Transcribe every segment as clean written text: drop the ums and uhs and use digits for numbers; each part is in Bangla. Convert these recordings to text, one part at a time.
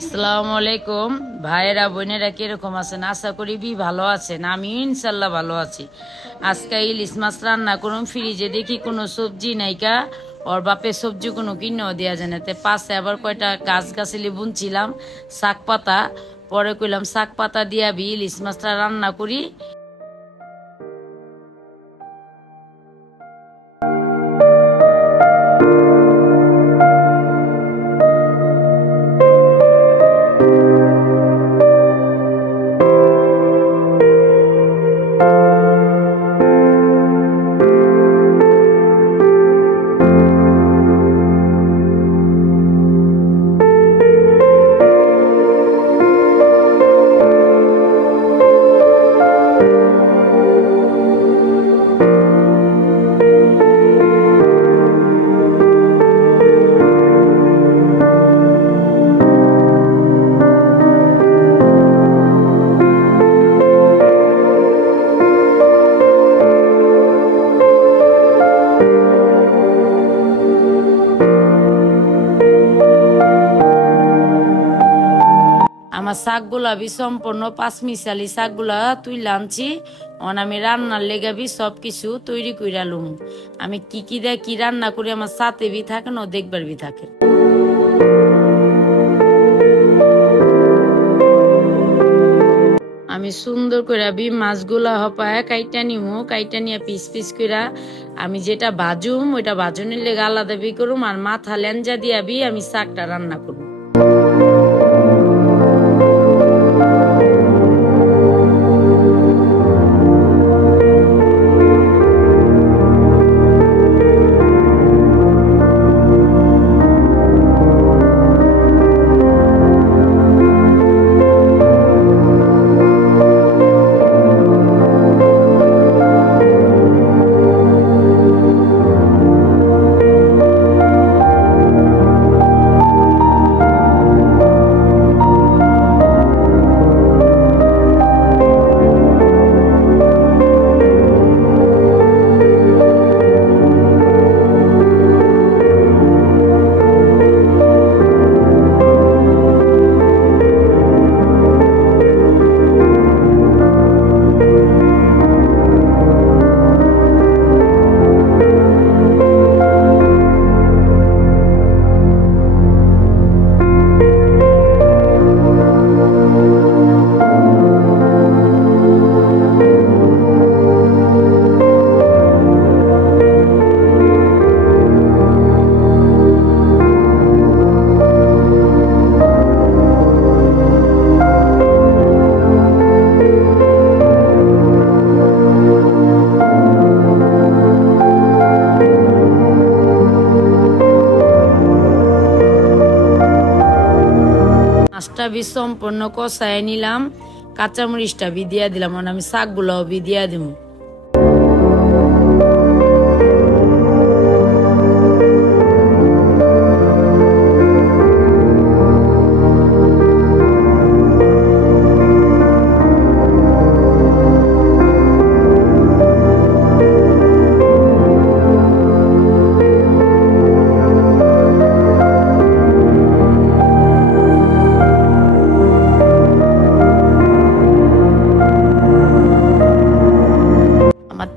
আসসালামু আলাইকুম ভাইয়েরা বোনেরা কিরকম আছেন? আশা করি ভালো আছেন। আমি ইনশাল্লাহ ভালো আছি। আজকে ইলিশ মাছ রান্না করুন। ফ্রিজে দেখি কোনো সবজি নাইকা, ওর বাপের সবজি কোনো কিনেও দেওয়া যায় না। পাশে আবার কয়টা গাছগাছালি বুনছিলাম শাক পাতা, পরে কইলাম শাক পাতা দিয়া ইলিশ মাছটা রান্না করি। আমার শাকগুলা সম্পূর্ণ পাঁচমিশালি শাকগুলা তুইলা আনছি। আমি রান্নার লেগে সবকিছু তৈরি কইরা লুম। আমি কি দেয় কি রান্না করি আমার সাথে থাকেন ও দেখবার থাকে। আমি সুন্দর করে মাছগুলা হপায় কাইটা নিমু, কাইটা নিয়ে পিস পিস কইরা আমি যেটা ভাজুম ওইটা ভাজনের লেগে আলাদা করুম, আর মাথা লেঞ্জা দিয়া আমি শাকটা রান্না করবো। মাছটা সম্পূর্ণ কষায় নিলাম, কাঁচামরিচটা দিয়া দিলাম, আমি শাকগুলাও দিয়া দিব।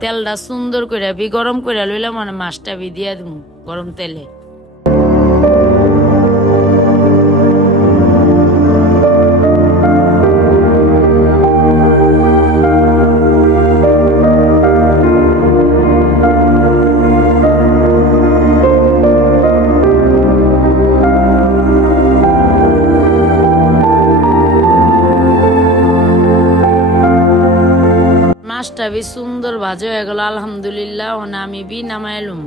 তেলটা সুন্দর করে গরম করে লইলাম, মানে মাছটা দিয়া দিব গরম তেলে। মাছটা সুন্দর ভাজা হয়ে গেল আলহামদুলিল্লাহ। আমি নামাই এলুম।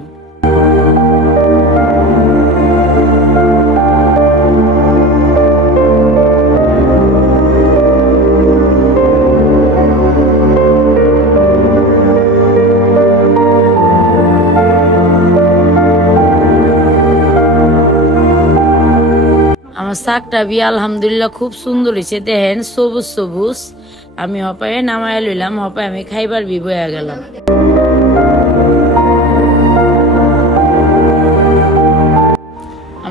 আমার শাকটা আলহামদুলিল্লাহ খুব সুন্দর হয়েছে, দেখেন সবুজ সবুজ। আমি হপায় নামায় লইলাম, হপায় আমি খাইবার বইয়া গেলাম।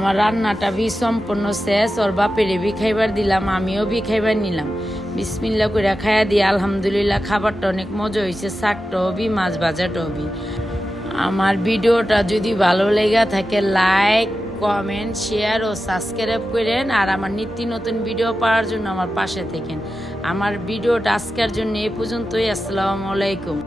আমার রান্নাটা বি সম্পূর্ণ শেষ, ওর বাপেরে বি খাইবার দিলাম, আমিও বি খাইবার নিলাম। বিসমিল্লা করে খাইয়া দিয়ে আলহামদুলিল্লাহ খাবারটা অনেক মজা হয়েছে, শাকটাও বি মাছ ভাজাটাও বি। আমার ভিডিওটা যদি ভালো লেগে থাকে লাইক কমেন্ট শেয়ার ও সাবস্ক্রাইব করেন, আর আমার নিত্য নতুন ভিডিও পাওয়ার জন্য আমার পাশে থাকেন। আমার ভিডিওটা আজকের জন্য এই পর্যন্তই। আসসালামু আলাইকুম।